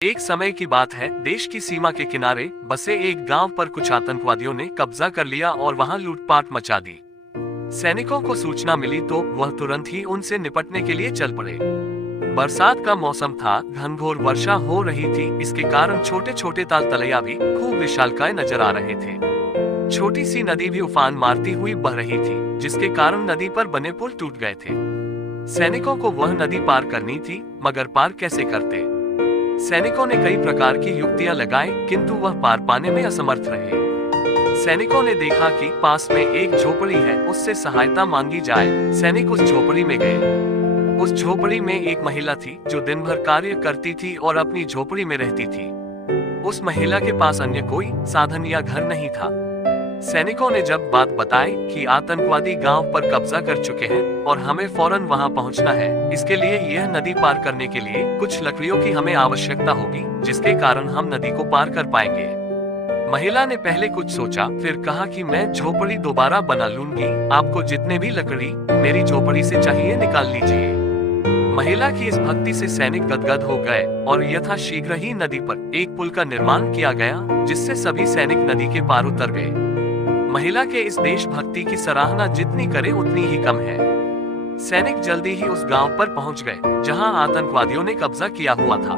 एक समय की बात है, देश की सीमा के किनारे बसे एक गांव पर कुछ आतंकवादियों ने कब्जा कर लिया और वहां लूटपाट मचा दी। सैनिकों को सूचना मिली तो वह तुरंत ही उनसे निपटने के लिए चल पड़े। बरसात का मौसम था, घनघोर वर्षा हो रही थी। इसके कारण छोटे छोटे ताल तलैया भी खूब विशालकाय नजर आ रहे थे। छोटी सी नदी भी उफान मारती हुई बह रही थी, जिसके कारण नदी पर बने पुल टूट गए थे। सैनिकों को वह नदी पार करनी थी, मगर पार कैसे करते? सैनिकों ने कई प्रकार की युक्तियां लगाई, किंतु वह पार पाने में असमर्थ रहे। सैनिकों ने देखा कि पास में एक झोपड़ी है, उससे सहायता मांगी जाए। सैनिक उस झोपड़ी में गए। उस झोपड़ी में एक महिला थी जो दिन भर कार्य करती थी और अपनी झोपड़ी में रहती थी। उस महिला के पास अन्य कोई साधन या घर नहीं था। सैनिकों ने जब बात बताई कि आतंकवादी गांव पर कब्जा कर चुके हैं और हमें फौरन वहां पहुंचना है, इसके लिए यह नदी पार करने के लिए कुछ लकड़ियों की हमें आवश्यकता होगी, जिसके कारण हम नदी को पार कर पाएंगे। महिला ने पहले कुछ सोचा, फिर कहा कि मैं झोपड़ी दोबारा बना लूंगी। आपको जितने भी लकड़ी मेरी झोपड़ी से चाहिए निकाल लीजिए। महिला की इस भक्ति से सैनिक गदगद हो गए और यथाशीघ्र ही नदी पर एक पुल का निर्माण किया गया, जिससे सभी सैनिक नदी के पार उतर गए। महिला के इस देशभक्ति की सराहना जितनी करे उतनी ही कम है। सैनिक जल्दी ही उस गांव पर पहुंच गए, जहां आतंकवादियों ने कब्जा किया हुआ था।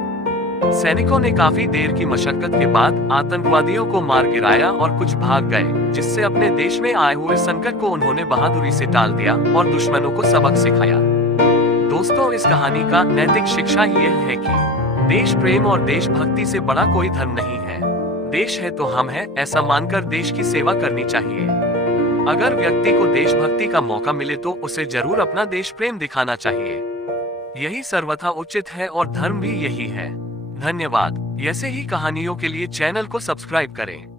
सैनिकों ने काफी देर की मशक्कत के बाद आतंकवादियों को मार गिराया और कुछ भाग गए, जिससे अपने देश में आए हुए संकट को उन्होंने बहादुरी से टाल दिया और दुश्मनों को सबक सिखाया। दोस्तों, इस कहानी का नैतिक शिक्षा यह है कि देश प्रेम और देशभक्ति से बड़ा कोई धर्म नहीं है। देश है तो हम हैं, ऐसा मानकर देश की सेवा करनी चाहिए। अगर व्यक्ति को देशभक्ति का मौका मिले तो उसे जरूर अपना देश प्रेम दिखाना चाहिए। यही सर्वथा उचित है और धर्म भी यही है। धन्यवाद। ऐसे ही कहानियों के लिए चैनल को सब्सक्राइब करें।